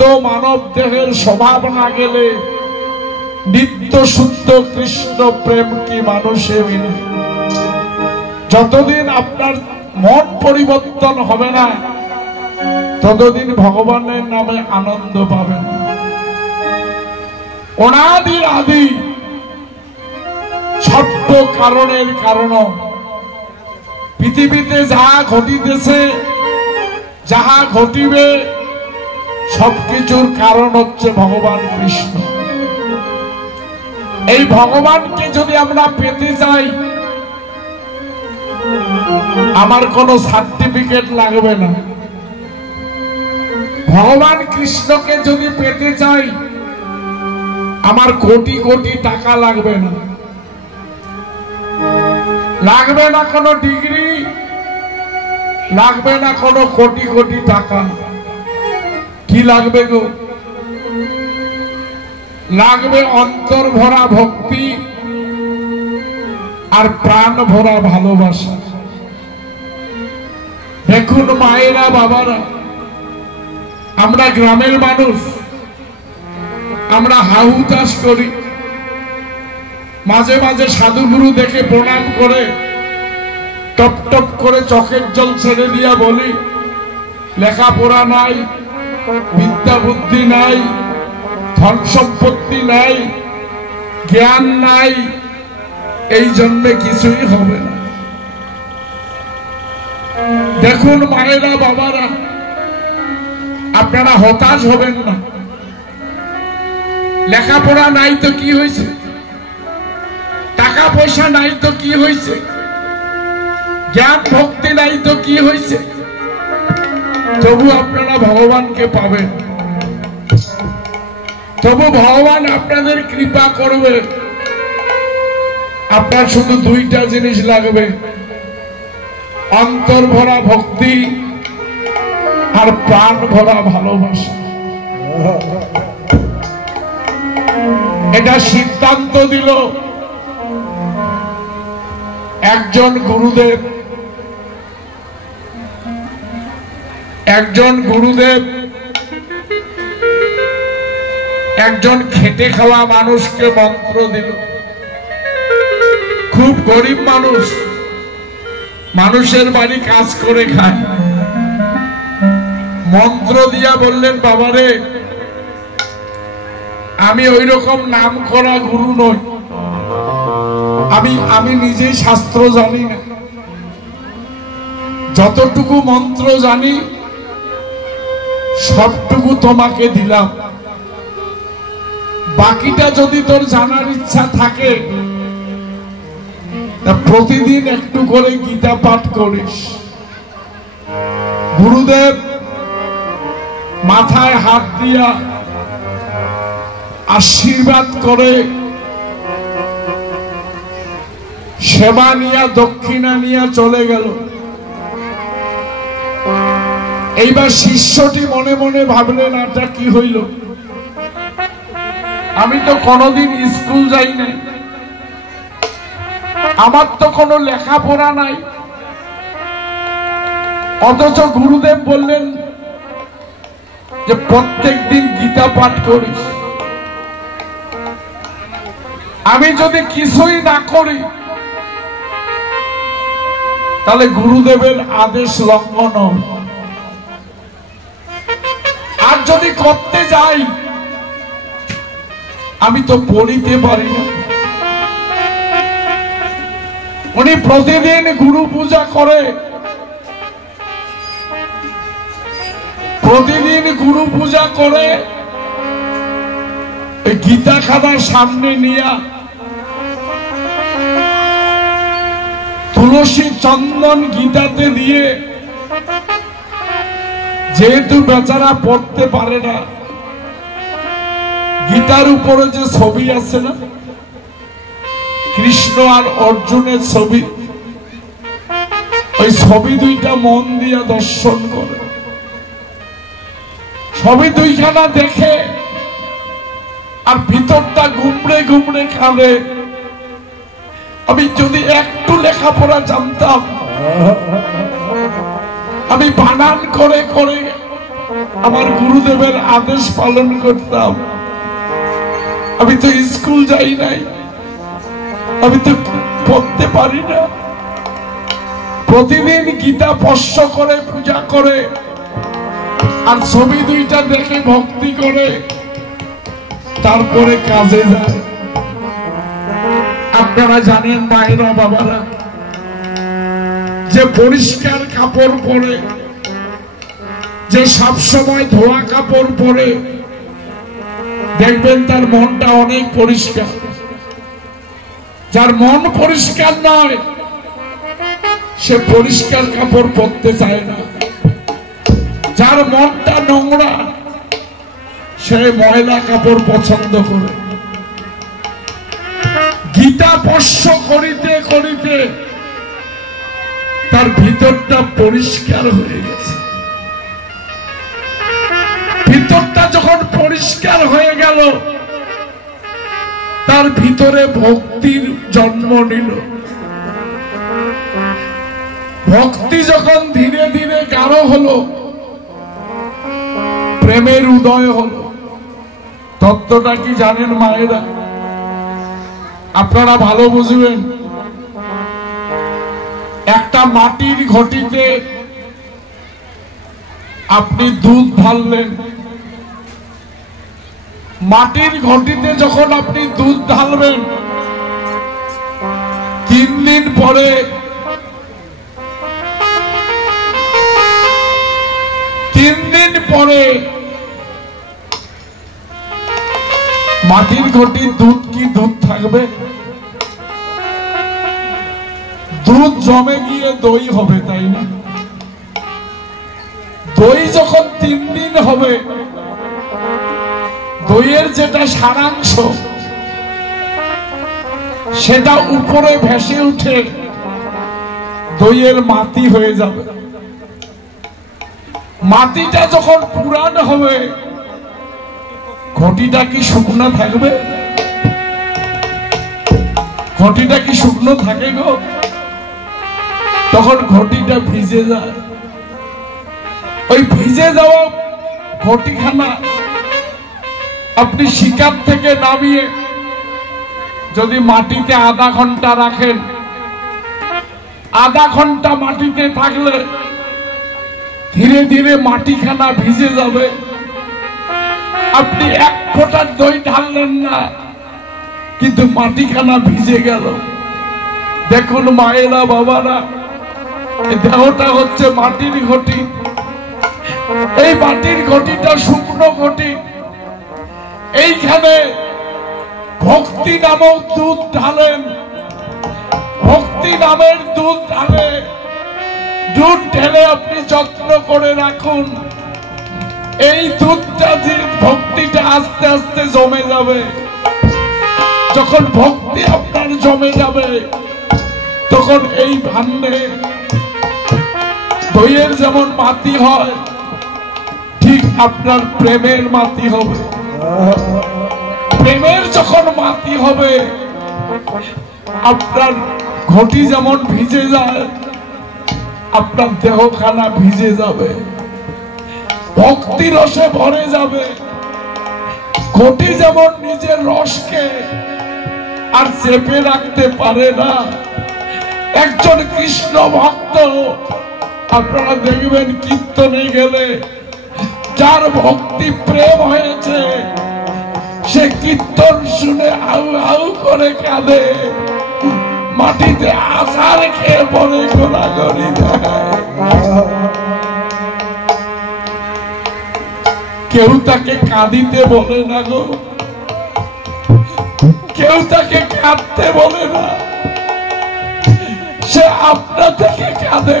শুদ্ধ মানব দেহের স্বভাব না গেলে নিত্য শুদ্ধ কৃষ্ণ প্রেম কি মানুষে মিলে। যতদিন আপনার মন পরিবর্তন হবে না ততদিন ভগবানের নামে আনন্দ পাবেন। অনাদির আদি ছোট্ট কারণের কারণ পৃথিবীতে যাহা ঘটিতেছে যাহা ঘটিবে সবকিছুর কারণ হচ্ছে ভগবান কৃষ্ণ। এই ভগবানকে যদি আমরা পেতে চাই আমার কোনো সার্টিফিকেট লাগবে না। ভগবান কৃষ্ণকে যদি পেতে চাই আমার কোটি কোটি টাকা লাগবে না, লাগবে না কোনো ডিগ্রি, লাগবে না কোনো কোটি কোটি টাকা। কি লাগবে গো? লাগবে অন্তর ভরা ভক্তি আর প্রাণ ভরা ভালোবাসা। দেখুন মায়েরা বাবারা, আমরা গ্রামের মানুষ, আমরা হাহু চাষ করি, মাঝে মাঝে সাধুগুরু দেখে প্রণাম করে টপ টপ করে চোখের জল ছেড়ে দিয়া বলি লেখাপড়া নাই, বিদ্যা বুদ্ধি নাই, ধন সম্পত্তি নাই, জ্ঞান নাই, এই জন্যে কিছুই হবে না। দেখুন মায়েরা বাবারা, আপনারা হতাশ হবেন না। লেখাপড়া নাই তো কি হয়েছে, টাকা পয়সা নাই তো কি হয়েছে, জ্ঞান ভক্তি নাই তো কি হয়েছে, তবু আপনারা ভগবানকে পাবেন। তবু ভগবান আপনাদের কৃপা করবে। আপনার শুধু দুইটা জিনিস লাগবে, অন্তর ভরা ভক্তি আর প্রাণ ভরা ভালোবাসা। এটা সিদ্ধান্ত দিল একজন গুরুদেব। একজন গুরুদেব একজন খেটে খাওয়া মানুষকে মন্ত্র দিল। খুব গরিব মানুষ, মানুষের বাড়ি কাজ করে খায়। মন্ত্র দিয়া বললেন, বাবারে আমি ওই রকম নাম করা গুরু নই, আমি নিজেই শাস্ত্র জানি না, যতটুকু মন্ত্র জানি সবটুকু তোমাকে দিলাম, বাকিটা যদি তোর জানার ইচ্ছা থাকে প্রতিদিন একটু করে গীতা পাঠ করিস। গুরুদেব মাথায় হাত দিয়া আশীর্বাদ করে সেবা নিয়া দক্ষিণা নিয়ে চলে গেল। এইবার শিষ্যটি মনে মনে ভাবলেন, এটা কি হইল, আমি তো কোনোদিন স্কুল যাই নাই, আমার তো কোনো লেখাপড়া নাই, অথচ গুরুদেব বললেন যে প্রত্যেক দিন গীতা পাঠ করিস। আমি যদি কিছুই না করি তাহলে গুরুদেবের আদেশ লঙ্ঘন, আর যদি করতে যাই আমি তো পড়িতে পারি না। উনি প্রতিদিন গুরু পূজা করে, প্রতিদিন গুরু পূজা করে গীতা খাতার সামনে নিয়ে তুলসী চন্দন গীতাতে দিয়ে, যেহেতু বেচারা পড়তে পারে না, গীতার উপরে যে ছবি আছে না, কৃষ্ণ আর অর্জুনের ছবি, ওই ছবি দুইটা মন দিয়ে দর্শন করে, ছবি দুইখানা দেখে আর ভিতরটা গুমড়ে গুমড়ে খাবে। আমি যদি একটু লেখাপড়া জানতাম, আমি বানান করে করে আমার গুরুদেবের আদেশ পালন করতাম। আমি তো স্কুল যাই নাই, আমি তো পড়তে পারি না। প্রতিদিন গীতা স্পর্শ করে পূজা করে আর ছবি দুইটা দেখে ভক্তি করে তারপরে কাজে যায়। আপনারা জানেন মায়েরা বাবারা, যে পরিষ্কার কাপড় পরে, যে সব সময় ধোয়া কাপড় পরে, দেখবেন তার মনটা অনেক পরিষ্কার। যার মন পরিষ্কার নয় সে পরিষ্কার কাপড় পরতে চায় না। যার মনটা নোংরা সে ময়লা কাপড় পছন্দ করে। গীতা স্পর্শ করিতে করিতে তার ভিতরটা পরিষ্কার হয়ে গেছে। ভিতরটা যখন পরিষ্কার হয়ে গেল, তার ভিতরে ভক্তির জন্ম নিল। ভক্তি যখন ধীরে ধীরে গাঢ় হলো, প্রেমের উদয় হলো। তত্ত্বটা কি জানেন মায়েরা? আপনারা ভালো বুঝবেন। একটা মাটির ঘটিতে আপনি দুধ ঢাললেন। মাটির ঘটিতে যখন আপনি দুধ ঢালবেন, 3 দিন পরে মাটির ঘটির দুধ কি দুধ থাকবে? দুধ জমে গিয়ে দই হবে, তাই না? দই যখন 3 দিন হবে, দইয়ের যেটা সারাংশ সেটা উপরে ভেসে উঠে দইয়ের মাটি হয়ে যাবে। মাটিটা যখন পুরান হবে, ঘটিটা কি শুকনো থাকবে? ঘটিটা কি শুকনো থাকে গো? তখন ঘটিটা ভিজে যায়। ওই ভিজে যাওয়া ঘটিখানা আপনি শিকার থেকে নামিয়ে যদি মাটিতে আধা ঘন্টা রাখেন, আধা ঘন্টা মাটিতে থাকলে ধীরে ধীরে মাটিখানা ভিজে যাবে। আপনি 1 ফোঁটা দই ঢাললেন না, কিন্তু মাটিখানা ভিজে গেল। দেখুন মায়েরা বাবারা, দেহটা হচ্ছে মাটির ঘটি। এই মাটির ঘটিটা শুকনো ঘটি। এইখানে ভক্তি নামক দুধ ঢালেন। ভক্তি নামের দুধ ঢালে, দুধ ঢেলে আপনি যত্ন করে রাখুন। এই দুধটা যে ভক্তিটা আস্তে আস্তে জমে যাবে। যখন ভক্তি আপনার জমে যাবে, তখন এই ভান্ডে দইয়ের যেমন মাটি হয়, ঠিক আপনার প্রেমের মাটি হবে। প্রেমের যখন মাটি হবে, আপনার ঘটি যেমন ভিজে যায়, আপনার দেহখানা ভিজে যাবে, ভক্তি রসে ভরে যাবে। ঘটি যেমন নিজের রসকে আর চেপে রাখতে পারে না, একজন কৃষ্ণ ভক্ত আপনারা দেখবেন কীর্তনে গেলে যার ভক্তি প্রেম হয়েছে, সে কীর্তন শুনে আউ আউ করে কাঁদে, মাটিতে আছাড় খেয়ে পড়ে গোলাগলি দেয়। কেউ তাকে কাঁদিতে বলে না গো, কেউ তাকে কাঁদতে বলে না, সে আপনা থেকে কাঁদে।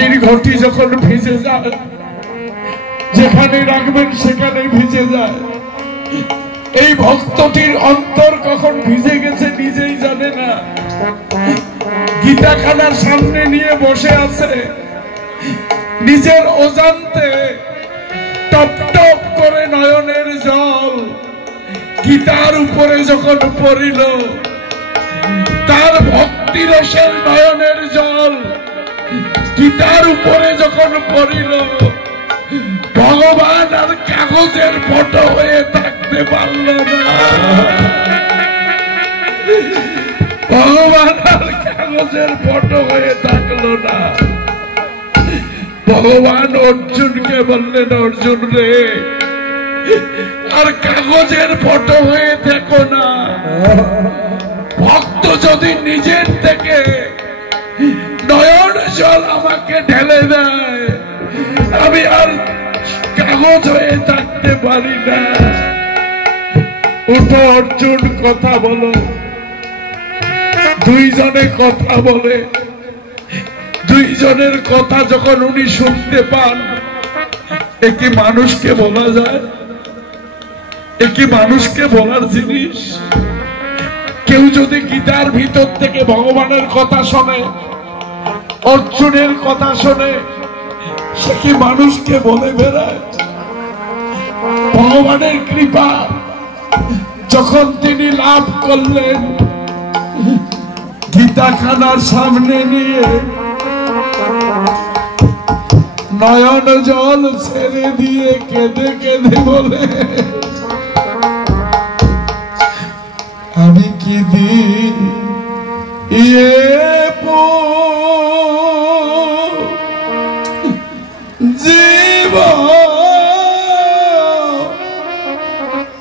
মাটির ঘটি যখন ভিজে যায়, যেখানে রাখবেন সেখানে ভিজে যায়। এই ভক্তটির অন্তর কখন ভিজে গেছে নিজেই জানে না। গীতাখানার সামনে নিয়ে বসে আছে, নিজের অজান্তে টপ টপ করে নয়নের জল গীতার উপরে যখন পড়িল, তার ভক্তি রসের নয়নের জল গীতার উপরে যখন পড়িল, ভগবান আর কাগজের ফটো হয়ে থাকতে পারল না। ভগবান আর কাগজের ফটো হয়ে থাকলো না। ভগবান অর্জুনকে বললেন, অর্জুন রে, আর কাগজের ফটো হয়ে থেকো না। ভক্ত যদি নিজের থেকে নয়ন জল আমাকে ঢেলে দেয়, আমি আর কাগজ হয়ে থাকতে পারি না। উঠো অর্জুন, কথা বলো। দুইজনে কথা বলে। দুইজনের কথা যখন উনি শুনতে পান, একে মানুষকে বলা যায়? একে মানুষকে বলার জিনিস? কেউ যদি গীতার ভিতর থেকে ভগবানের কথা শোনে, অর্জুনের কথা শোনে, সে কি মানুষকে বলে বেড়ায়? ভগবানের কৃপা যখন তিনি লাভ করলেন, গীতাখানার সামনে নিয়ে নয়ন জল ছেড়ে দিয়ে কেঁদে কেঁদে বলে, আমি কি দিয়ে জীব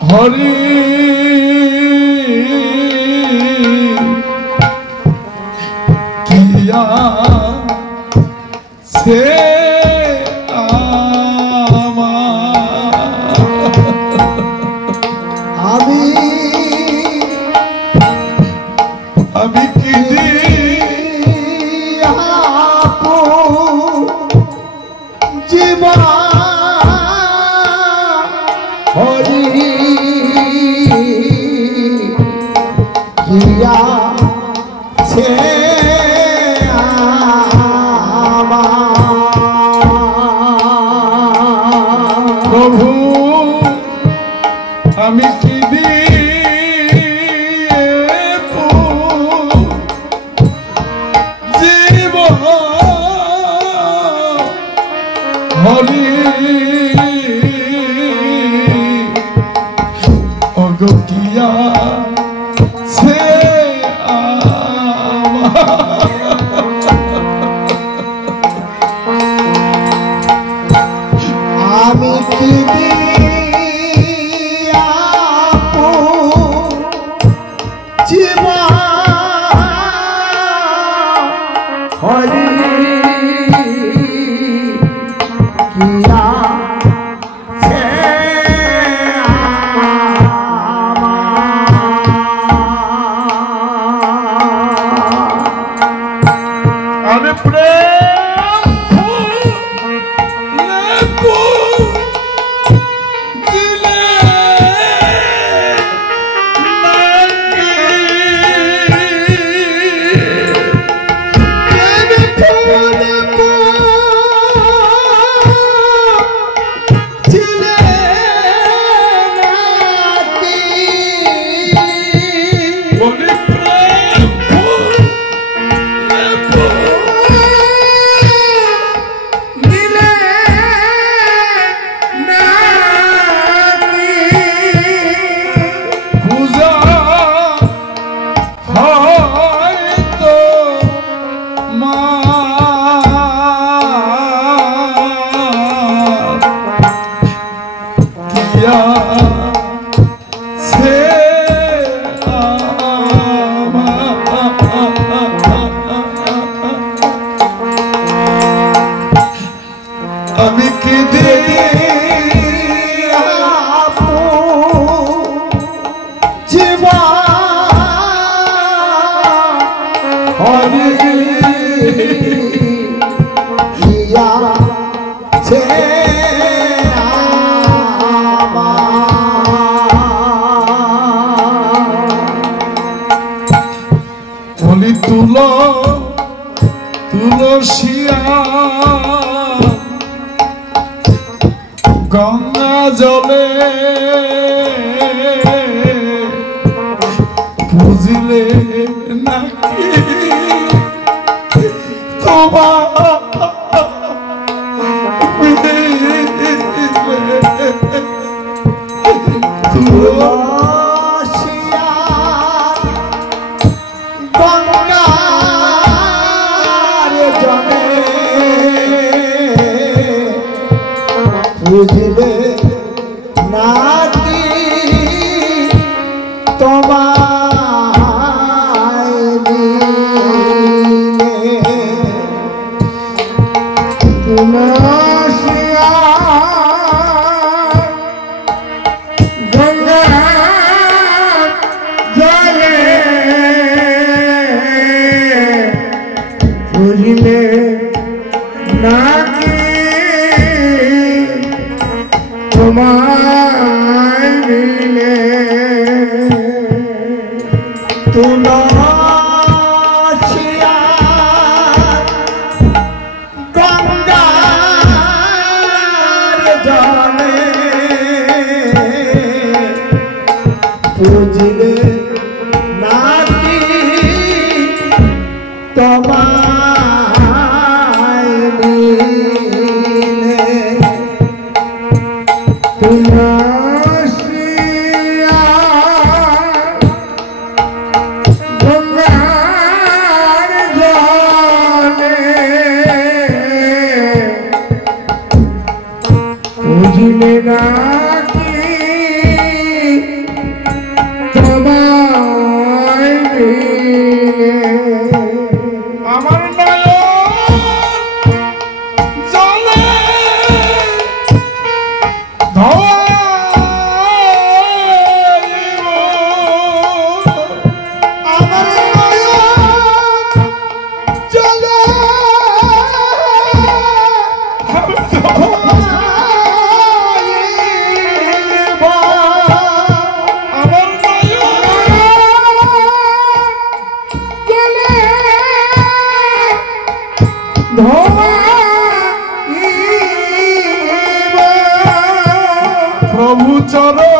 হরি কিয়া সে আমি কি জীবা হরি কিয়া সে প্রভু, আমি কি হরি অগকিয়া সে আমি কি জীবা হরি আমি কি জীবা হরি তুলসিয়া গঙ্গা জলে বুঝিলে নাকি তোমার বুঝলে নাকি তোমায় তুলসিয়া গঙ্গা জলে বুঝলে নাকি তোমায় মিলে তুলসিয়া গঙ্গার জলে বুঝলে নাকি তোমায় মিলে তুলসিয়া গঙ্গার জলে বুঝলে নাকি তোমায় মিলে আমার নয়ন জলে ধোয়াইব আমার নয়ন জলে ধোয়াইব আমার নয়ন জলে ধোয়াইব প্রভু চরণ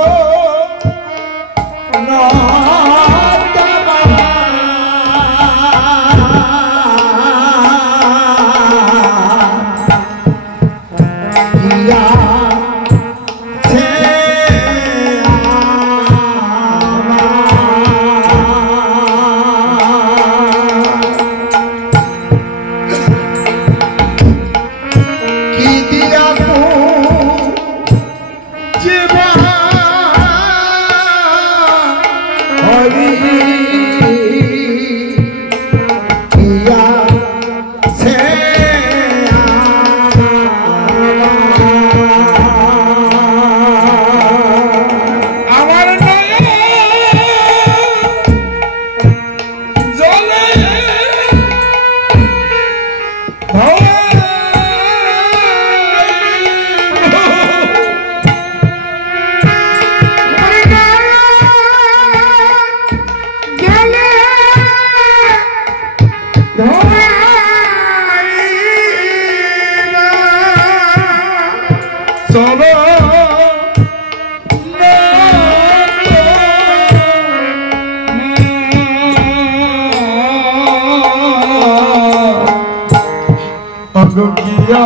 কিয়া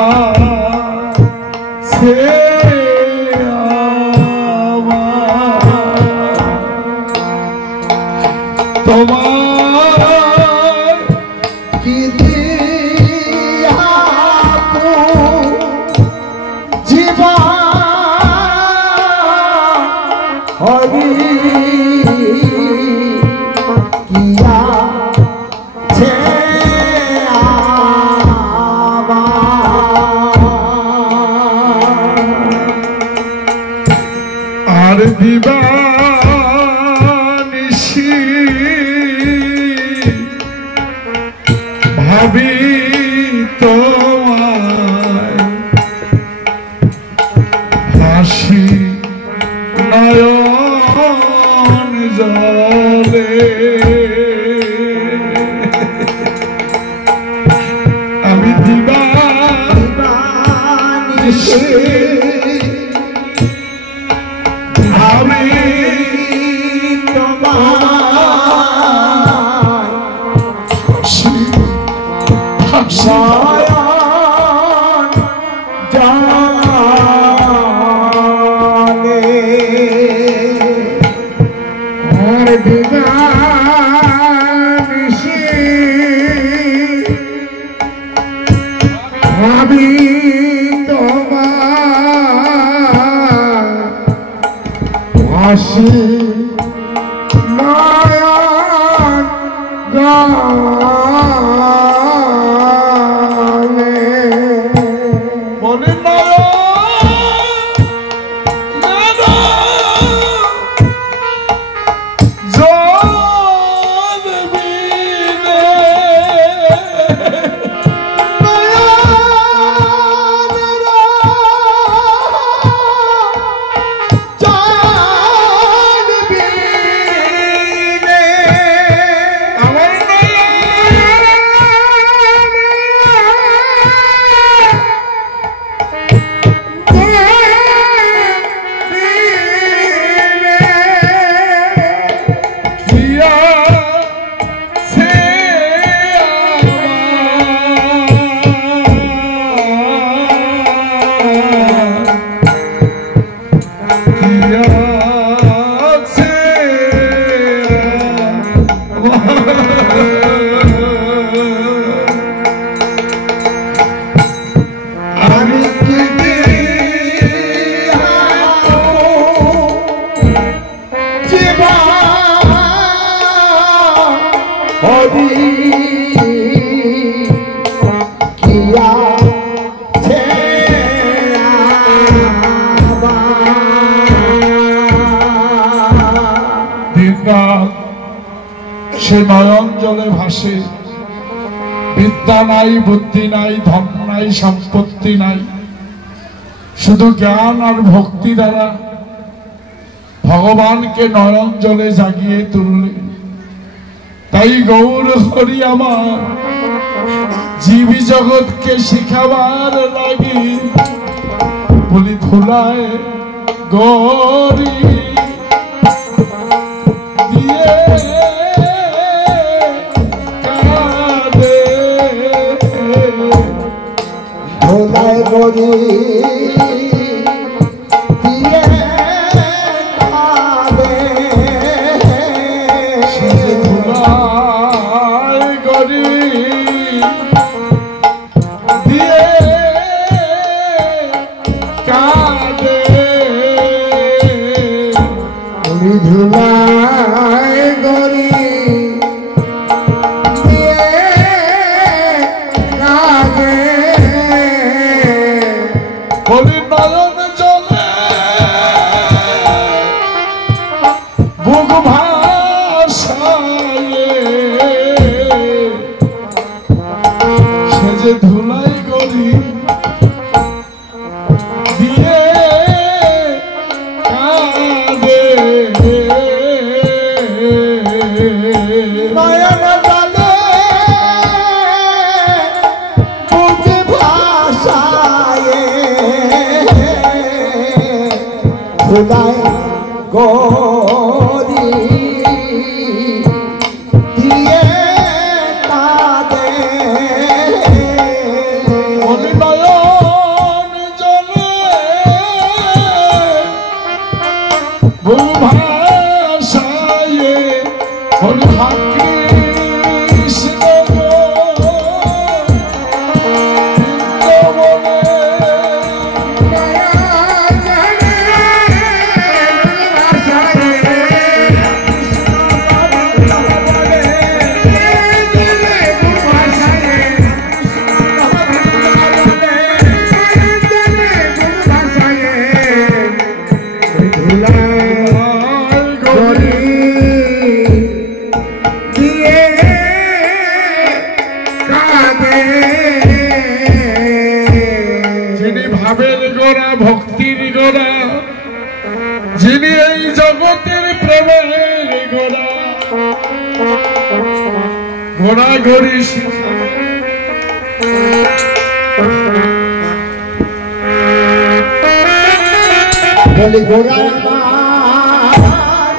সে তোমার কি দিয়া জীবন হরি কিয়া ছে আর দিবানিশি ভাবি তোমায় হাসি নয়ন জলে আমি দিবা আমি তোমার জানে আর দিবানিশি আমি তোমার হাসি নয়ন গানে বলে সে নয়ন জলে ভাসে, বিদ্যা নাই, বুদ্ধি নাই, ধন নাই, সম্পত্তি নাই, শুধু জ্ঞান আর ভক্তি দ্বারা ভগবানকে নয়ন জলে জাগিয়ে তুললে। তাই গৌর হরি আমার জীবী জগৎকে শিখাবার লাগি বলি ধুলায় গৌরী দিয়ে ধোলায় গরি দিয়ে কাঁদে ধুলায় গরি দিয়ে কাঁদে ধুলায় গরি দিয়ে কাঁদে বলি নয়ন জলে বুক ভাসায়ে সে যে ধুলাই গরি দিয়ে কাঁদে নয়ন জলে বুক ভাসায়ে ধুলায় গরি দিয়ে কাঁদে বলি নয়ন জলে বুক ভাসায়ে বলি কৃষ্ণ গো যিনি ভাবের গোড়া, ভক্তির গোড়া, যিনি এই জগতের প্রেমের গোড়া, ঘোড়া ঘড়ি বলি গোড়ায় আমার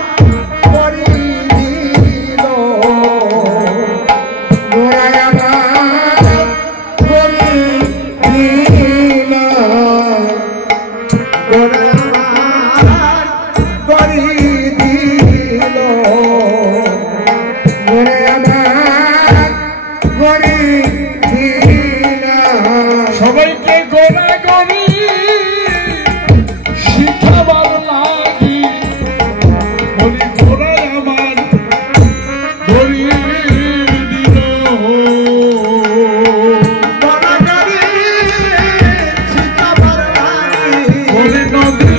করি দিল, গোড়ায় আমার করি দিল, গোড়ায় আমার করি দিল, গোড়ায় আমার করি দিল। সবাইকে গোনা গনি শিখাবার লাগি বলি গোড়ায় আমার ধরিয়ে দিল। গোড়াগাড়ি শিখাবার লাগি বলি নদী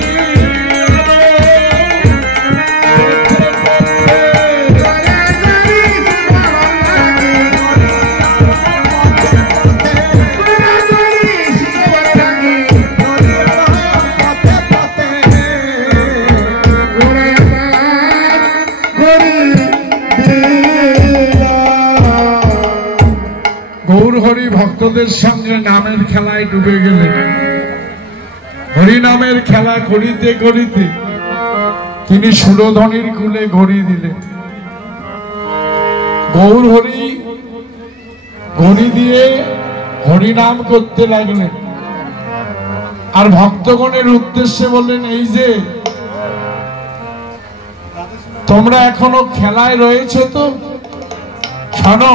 গৌরহরি ভক্তদের সঙ্গে নামের খেলায় ডুবে গেলেন। হরিনামের খেলা করিতে করিতে তিনি সুরধনির কুলে ঘড়ি দিলেন। গৌরহরি ঘড়ি দিয়ে হরিনাম করতে লাগলেন আর ভক্তগণের উদ্দেশ্যে বললেন, এই যে তোমরা এখনো খেলায় রয়েছে তো শোনো,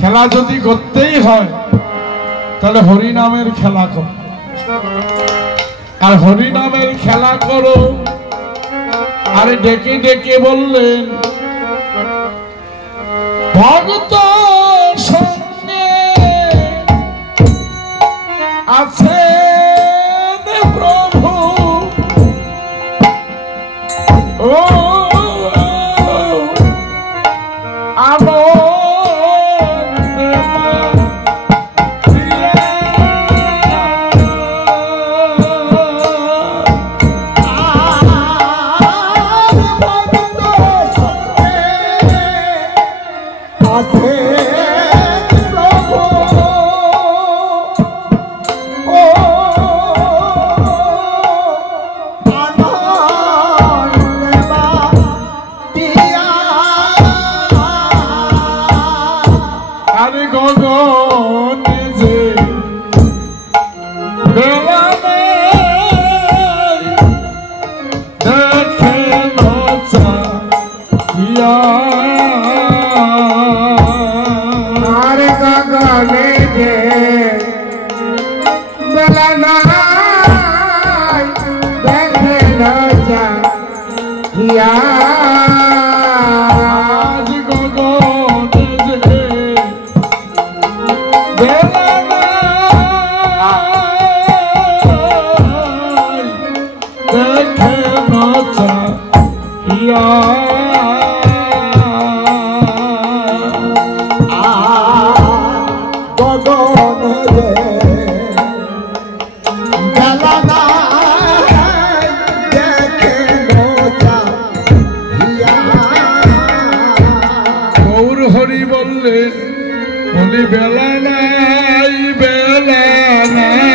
খেলা যদি করতেই হয় তাহলে হরিনামের খেলা করো, আর হরিনামের খেলা করো। আর ডেকে ডেকে বললেন, ভক্ত সঙ্গে আছে প্রভু, ও বেলা নাই, বেলা নাই,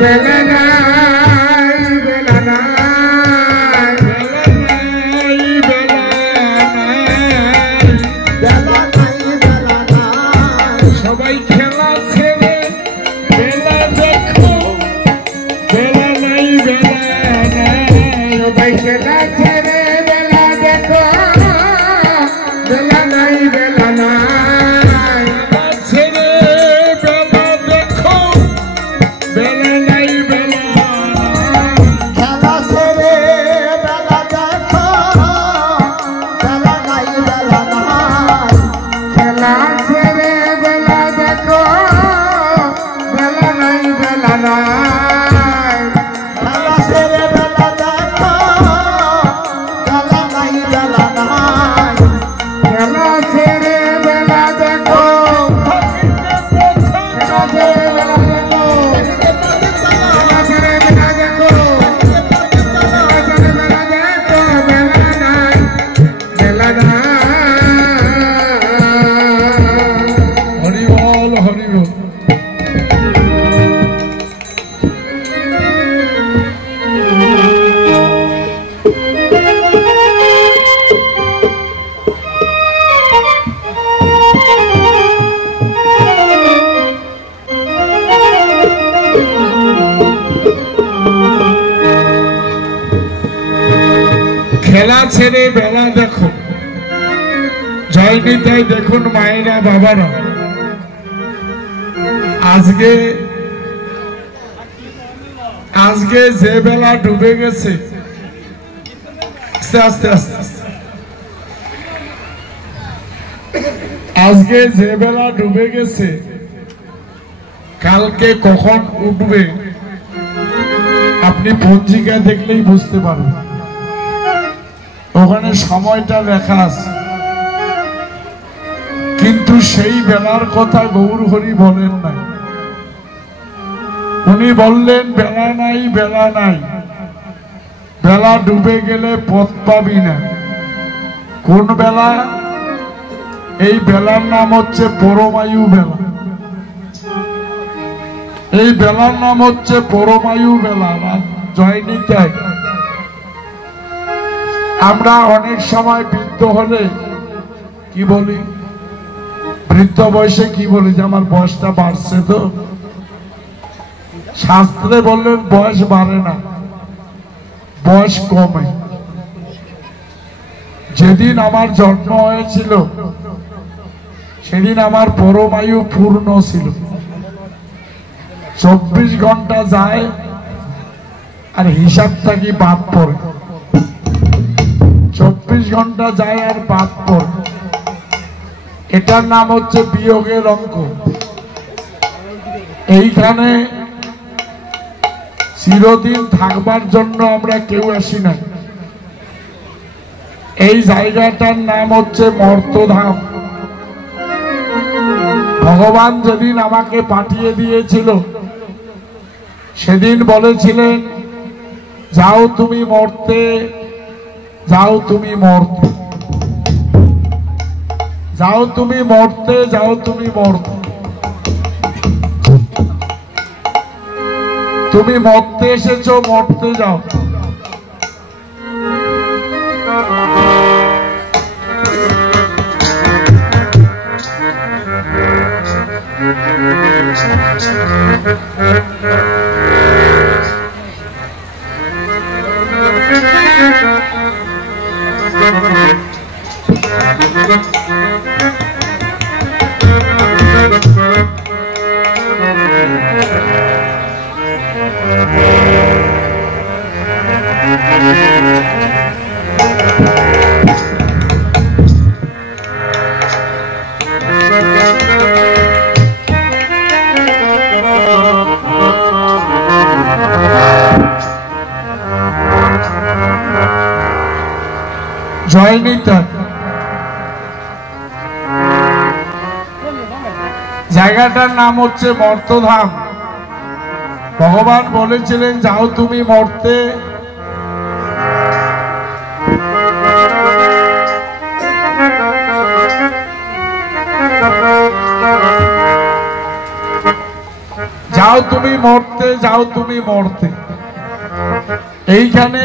বেলা নাই, বেলা নাই, বেলা নাই, বেলা নাই, বেলা নাই। সবাই খেলা ছেড়ে বেলা দেখো, বেলা নাই, বেলা নাই। সবাই খেলা ছেড়ে বেলা দেখো, বেলা নাই, বেলা নাই। বেলা ছেড়ে বেলা দেখো। জয়নি তাই দেখুন মায়েরা বাবারা, আজকে যে বেলা ডুবে গেছে, আস্তে আস্তে আজকে যে বেলা ডুবে গেছে, কালকে কখন উঠবে আপনি পঞ্জিকা দেখলেই বুঝতে পারবেন। ওখানে সময়টা লেখা আছে, কিন্তু সেই বেলার কথা গৌর হরি বলেন নাই। উনি বললেন বেলা নাই, বেলা নাই, বেলা ডুবে গেলে পথ পাবি না। কোন বেলা? এই বেলার নাম হচ্ছে পরমায়ু বেলা। এই বেলার নাম হচ্ছে পরমায়ু বেলা। জয়নি তাই আমরা অনেক সময় বৃদ্ধ হলে কি বলি, বৃদ্ধ বয়সে কি বলি যে আমার বয়সটা বাড়ছে। তো শাস্ত্রে বললেন বয়স বাড়ে না, বয়স কমে। যেদিন আমার জন্ম হয়েছিল সেদিন আমার পরমায়ু পূর্ণ ছিল। 24 ঘন্টা যায় আর হিসাবটা কি বাদ পড়ে। 24 ঘন্টা যায় আর বাদ পড়ে। এটার নাম হচ্ছে বিয়োগের অঙ্ক। এইখানে চিরদিন থাকবার জন্য আমরা কেউ আসি না। এই জায়গাটার নাম হচ্ছে মর্তধাম। ভগবান যেদিন আমাকে পাঠিয়ে দিয়েছিল সেদিন বলেছিলেন, যাও তুমি মর্তে, যাও তুমি মর্তে, যাও তুমি মর্তে, যাও তুমি মর্তে। তুমি মরতে এসেছো, মরতে যাও। জায়গাটার নাম হচ্ছে মর্তধাম। ভগবান বলেছিলেন, যাও তুমি মর্তে, যাও তুমি মরতে, যাও তুমি মরতে। এইখানে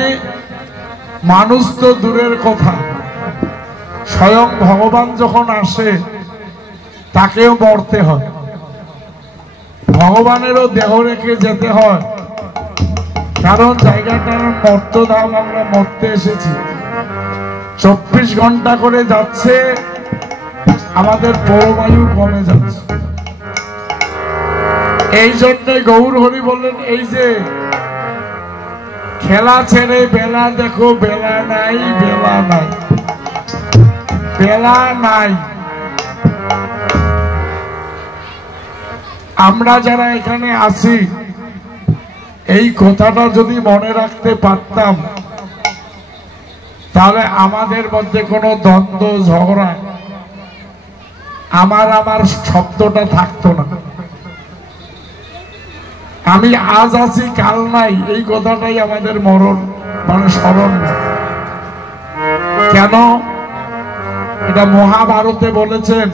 মানুষ তো দূরের কথা, স্বয়ং ভগবান যখন আসে তাকেও মরতে হয়। ভগবানেরও দেহ রেখে যেতে হয়, কারণ জায়গাটার মর্তধাম। আমরা মরতে এসেছি। 24 ঘন্টা করে যাচ্ছে, আমাদের পরমায়ু কমে যাচ্ছে। এই জন্যে গৌর হরি বললেন, এই যে খেলা ছেড়ে বেলা দেখো, বেলা নাই, বেলা নাই, বেলা নাই। আমরা যারা এখানে আছি এই কথাটা যদি মনে রাখতে পারতাম, তাহলে আমাদের মধ্যে কোনো দ্বন্দ্ব ঝগড়া, আমার শব্দটা থাকতো না। আমি আজ আছি কাল নাই, এই কথাটাই আমাদের মরণ, মানে স্মরণ না। কেন? এটা মহাভারতে বলেছেন,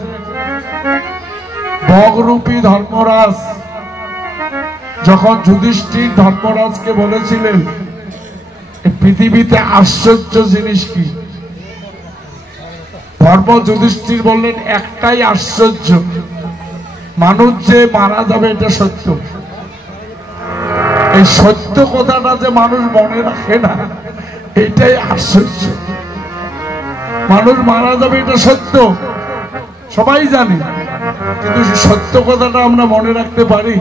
বগরূপী ধর্মরাজ যখন যুধিষ্ঠির ধর্মরাজকে বলেছিলেন পৃথিবীতে আশ্চর্য জিনিস কি, ধর্ম যুধিষ্ঠির বললেন, একটাই আশ্চর্য, মানুষ যে মারা যাবে এটা সত্য। এই সত্য কথাটা যে মানুষ মনে রাখে না, এটাই আশ্চর্য। মানুষ মারা যাবে, এটা সত্য, সবাই জানে, কিন্তু সত্য কথাটা আমরা মনে রাখতে পারি?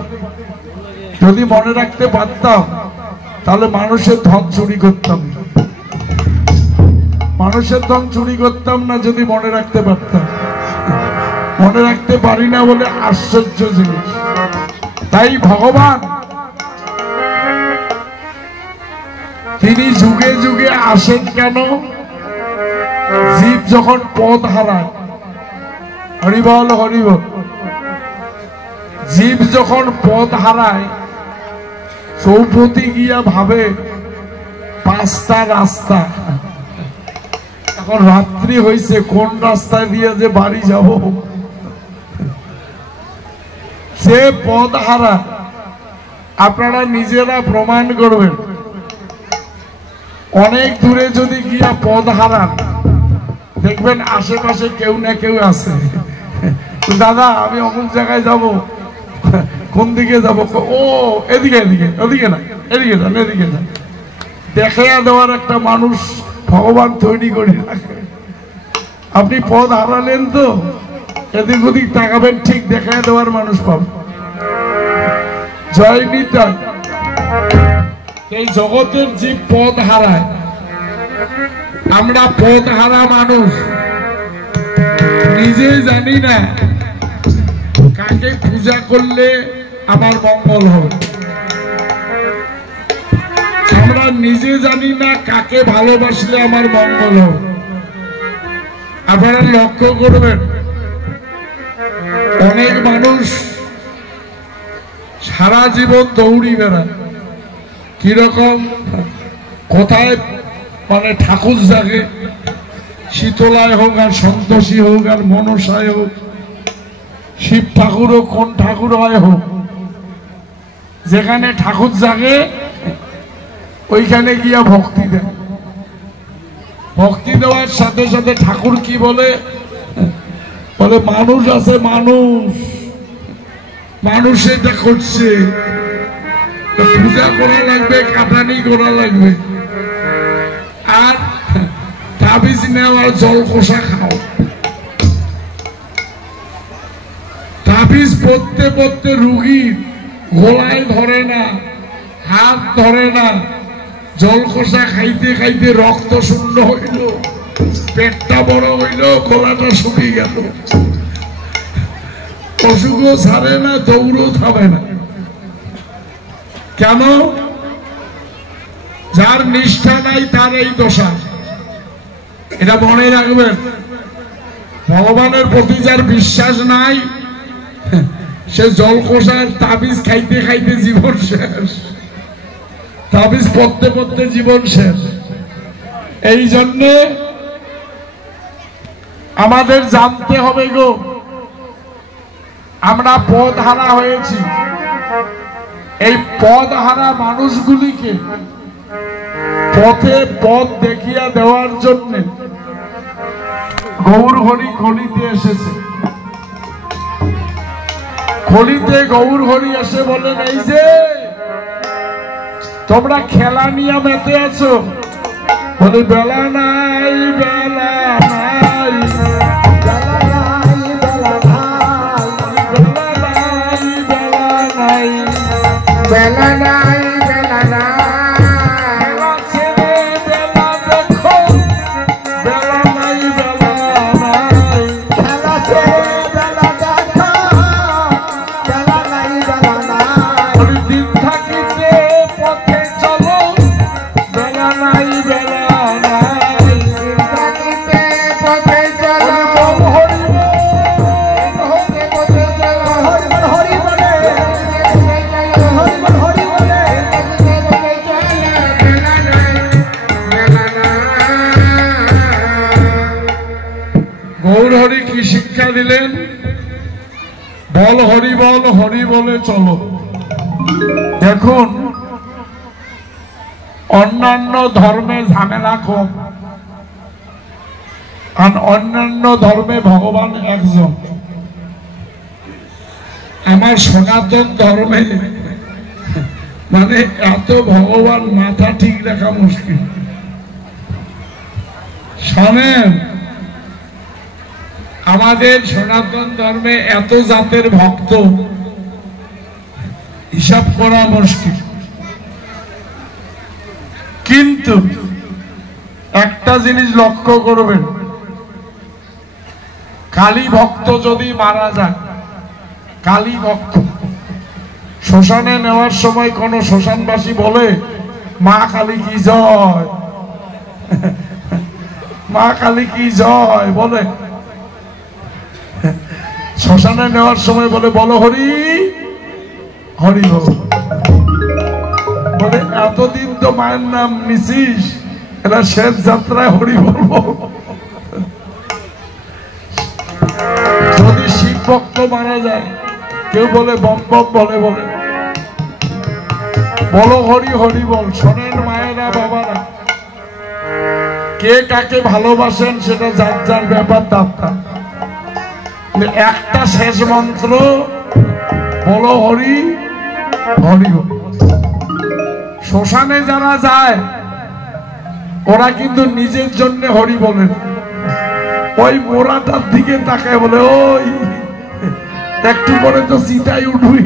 যদি মনে রাখতে পারতাম তাহলে মানুষের ধন চুরি করতাম না, মানুষের ধন চুরি করতাম না যদি মনে রাখতে পারতাম। মনে রাখতে পারি না বলে আশ্চর্য জিনিস। তাই ভগবান তিনি যুগে যুগে আসেন কেন? জীব যখন পথ হারায়, হরিবল হরিবল, জীব যখন পথ হারায় চৌপতি গিয়া ভাবে 5টা রাস্তা, এখন রাত্রি হয়েছে, কোন রাস্তায় দিয়ে যে বাড়ি যাব? সে পথ হারা, আপনারা নিজেরা প্রমাণ করবেন। অনেক দূরে যদি গিয়া পথ হারান, দেখবেন আশেপাশে কেউ না কেউ আছে, দাদা আমি অমুক জায়গায় যাব, কোন দিকে যাব? ও এদিকে, এদিকে, ওদিকে না, এদিকে যান, এদিকে যান। দেখাইয়া দেওয়ার একটা মানুষ ভগবান তৈরি করে রাখে। আপনি পথ হারালেন তো এদিক ওদিক তাকাবেন, ঠিক দেখাইয়া দেওয়ার মানুষ পাবেন। জয় নিতাই। এই জগতের জীব পথ হারায়, আমরা পথ হারা মানুষ, নিজে জানি না কাকে পূজা করলে আমার মঙ্গল হবে, আমরা নিজে জানি না কাকে ভালোবাসলে আমার মঙ্গল হবে। আপনারা লক্ষ্য করবেন, অনেক মানুষ সারা জীবন দৌড়ি বেড়ায়, কিরকম? কোথায় মানে ঠাকুর জাগে, শীতলায় হোক আর সন্তোষী হোক আর মনসায় হোক, শিব ঠাকুর হোক, কোন ঠাকুর হয় হোক, যেখানে ঠাকুর জাগে ওইখানে গিয়া ভক্তি দেয়। ভক্তি দেওয়ার সাথে সাথে ঠাকুর কি বলে? বলে মানুষ আছে, মানুষ, মানুষ এটা করছে, পূজা করা লাগবে, কাটানি করা লাগবে, আর তাবিজ নেওয়ার জল কষা খাও। তাবিজ পড়তে পড়তে রুগীর গলায় ধরে না, হাত ধরে না, জল কষা খাইতে খাইতে রক্ত শূন্য হইল, পেটটা বড় হইল, গলাটা শুকিয়ে গেল, অসুখও ছাড়ে না, দৌড়ও থামে না। কেন? যার নিষ্ঠা নাই তার এই দশা, এটা মনে রাখবেন। ভগবানের প্রতি যার বিশ্বাস নাই, সে জল কষার তাবিজ খাইতে খাইতে জীবন শেষ, তাবিজ পড়তে পড়তে জীবন শেষ। এই জন্যে আমাদের জানতে হবে গো, আমরা পথ হারা হয়েছি। এই পথ হারা মানুষগুলিকে পথে পথ দেখিয়া দেওয়ার জন্য গৌর হরি খনিতে এসেছে। খনিতে গৌর হরি এসে বলেন, এই যে তোমরা খেলা নিয়ে মেতে আছো, বলে বেলা নাই, বেলা নাই, বেলা নাই, বেলা নাই, বেলা নাই, বেলা নাই, বেলা নাই, বেলা ছেড়ে বেলা দেখো, বেলা নাই, বেলা নাই, বেলা ছেড়ে বেলা দেখো, বেলা নাই, বেলা নাই, দিন থাকিতে পথে চলো, বেলা নাই, বেলা নাই, দিন থাকিতে পথে চলো, হরি পথে চলো, হরি হরি বলে, হরি হরি বলে, বেলা নাই, বেলা নাই। গৌর হরি কি শিক্ষা দিলেন? বল হরি বল, হরি বলে চলো। দেখুন, অন্যান্য ধর্মে ঝামেলা কম, আর অন্যান্য ধর্মে ভগবান একজন। আমার সনাতন ধর্মে মানে এত ভগবান, মাথা ঠিক রাখা মুশকিল। শোনেন, আমাদের সনাতন ধর্মে এত জাতের ভক্ত হিসাব করা মুশকিল, কিন্তু একটা জিনিস লক্ষ্য করবেন, কালী ভক্ত যদি মারা যায়, কালী ভক্ত শ্মশানে নেওয়ার সময় কোন শ্মশানবাসী বলে মা কালী কি জয়, মা কালী কি জয় বলে? শ্মশানে নেওয়ার সময় বলে বলো হরি হরি বল। বলে এতদিন তো মায়ের নাম নিছিস, এরা শেষ যাত্রায় হরি বলবো। যদি শিব ভক্ত মারা যায়, কেউ বলে বম বম বলে, বলে বলো হরি হরি বল। শোনেন মায়েরা বাবারা, কে কাকে ভালোবাসেন সেটা যার যার ব্যাপার, তার একটা শেষ মন্ত্র বলো হরি হরি বল। শ্মশানে যারা যায় ওরা কিন্তু নিজের জন্য হরি বলেন, ওই মোড়াটার দিকে তাকায় বলে ওই একটু করে তো চিতাই উঠবি,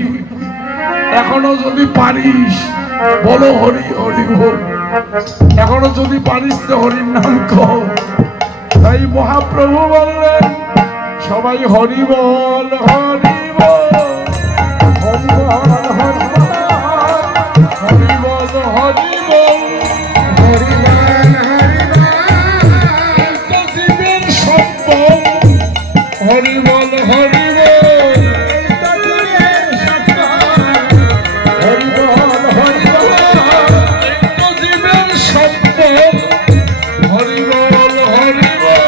এখনো যদি পারিস বলো হরি হরি বল, এখনো যদি পারিস তো হরির নাম কও। তাই মহাপ্রভু বললেন সবাই হরি বল হরি বল হরি বল হরি বল হরি বল হরি বল শিবের সম্পদ হরি বল হরি বল হরি বল হরি বল শিবের সম্পদ হরি বল হরি বল।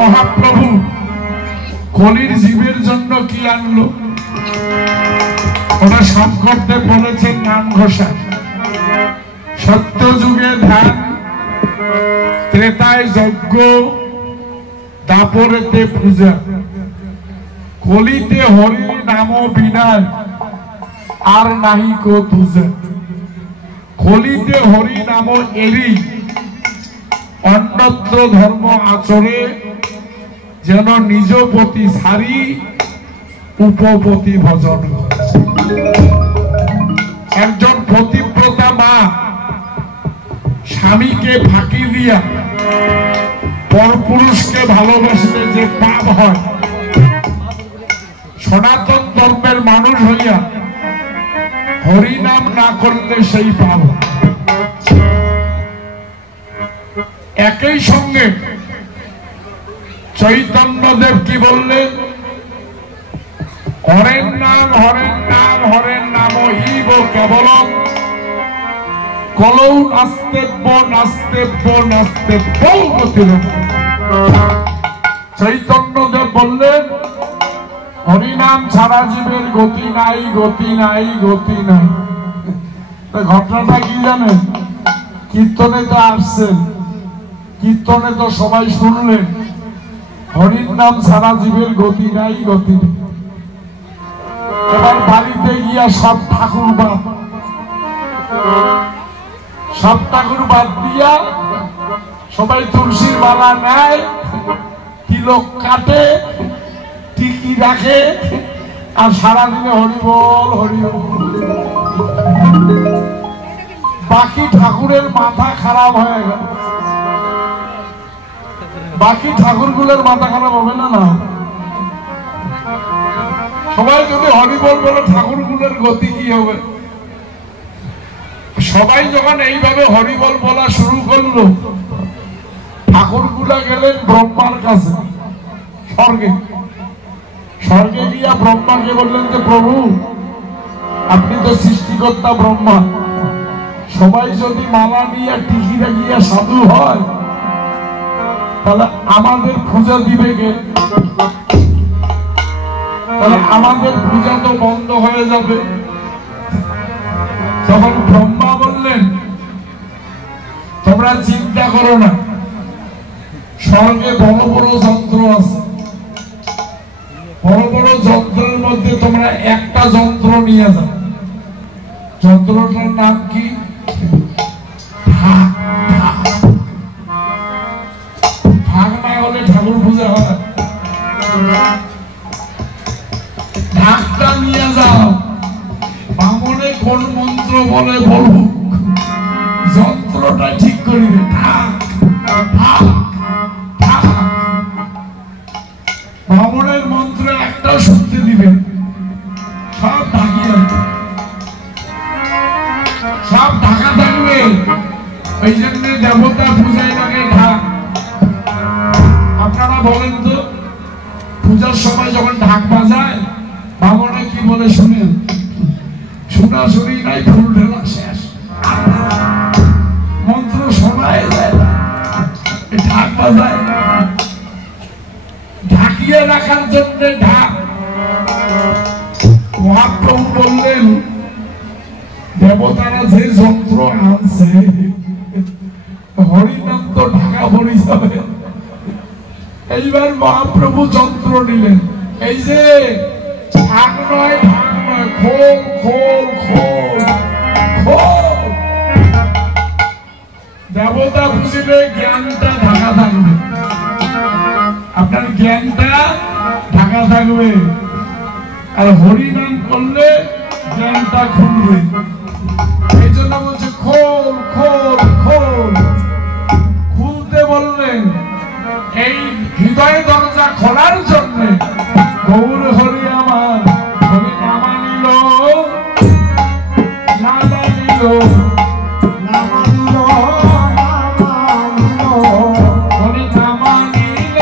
মহাপ্রভু কলির জীবের জন্য কি আনলো? ওরা শঙ্করদেব বলেছেন নাম ঘোষা। সত্য যুগে ধ্যান, ত্রেতায় যজ্ঞ, দাপরেতে পূজা, কলিতে হরির নাম বিনায় আর নাহি কো তুজা। কলিতে হরি নাম এরি অন্যত্র ধর্ম আচরে, যেন নিজ পতি সারি উপপতি ভজন। একজন পতিব্রতা মা স্বামীকে ফাঁকি দিয়া পরপুরুষকে ভালোবাসলে যে পাপ হয়, সনাতন ধর্মের মানুষ হইয়া হরিনাম না করলে সেই পাপ। একই সঙ্গে চৈতন্যদেব কি বললেন? হরের নাম হরের নাম হরের নাম হিব কেবলম কলৌ নাস্তেব্য নাস্তেব্য নাস্তেব্য গতিরম। চৈতন্যদেব বললেন হরিনাম ছাড়া জীবের গতি নাই, গতি নাই, গতি নাই। ঘটনাটা কি জানেন? কীর্তনে তো আসছেন, কীর্তনে তো সবাই শুনলেন হরির নাম ছাড়া জীবের গতি নাই, গতি নেই। এবার বাড়িতে গিয়া সব ঠাকুর বাদ দিয়া সবাই তুলসীর মালা নেয়, তিলক কাটে, টিকি রাখে, আর সারাদিনে হরি বল হরি বল। বাকি ঠাকুরের মাথা খারাপ হয়ে গেল। বাকি ঠাকুরগুলোর মাথা খারাপ হবে না? না। সবাই যদি হরিবল বলে ঠাকুরগুলোর গতি কি হবে? সবাই যখন এইভাবে হরিবল বলা শুরু করলো, ঠাকুরগুলা গেলেন ব্রহ্মার কাছে, স্বর্গে। স্বর্গে গিয়া ব্রহ্মাকে বললেন যে প্রভু, আপনি তো সৃষ্টিকর্তা ব্রহ্মা, সবাই যদি মালা নিয়ে টিকিরা গিয়া সাধু হয়, তাহলে আমাদের পূজা দিবে কে? তাহলে আমাদের পূজা তো বন্ধ হয়ে যাবে। তখন ব্রহ্মা বললেন তোমরা চিন্তা করো না, স্বর্গে বড় বড় যন্ত্র আছে, বড় বড় যন্ত্রের মধ্যে তোমরা একটা যন্ত্র নিয়ে যাও। যন্ত্রটার নাম কি? ভাগ না হলে ঠাকুর পূজা হয়। ঢাকটা নিয়ে যাও, বামনে কোন মন্ত্র বলে বলুক, যন্ত্রটা ঠিক করিবে। বামনের মন্ত্র একটা শুনতে দিবেন, সব ঢাকিয়ে সব ঢাকা থাকবে। এই জন্য দেবতা পূজায় লাগে ঢাক। আপনারা বলেন তো, পূজার সময় যখন ঢাক বাজায় বামনে কি বলে শুনেন? শোনাশুনি নাই, ফুল ঢেলা শেষ, মন্ত্র শোনায় যায় না, ঢাক বাজায়। ঢাকিয়ে রাখার জন্য ঢাক। মহাপ্রভু বললেন দেবতারা যে যন্ত্র আনছে, হরিনাম তো ঢাকা পড়ে যাবে। এইবার মহাপ্রভু যন্ত্র নিলেন, এই যে ঢাক নয়, ঢাক নয়, খোল খোল খোল খোল। দেবতা বুঝিলে জ্ঞানটা ঢাকা থাকবে, আপনার জ্ঞানটা ঢাকা থাকবে, আর হরিনাম করলে জ্ঞানটা খুলবে। এই জন্য বলছে খোল খোল খোল। খুলতে বললেন এই হৃদয় দরজা খোলার জন্য। গৌর হরি আমার হরি নামা নিল, নামা নিল, নামা নিল, হরি নামা নিল,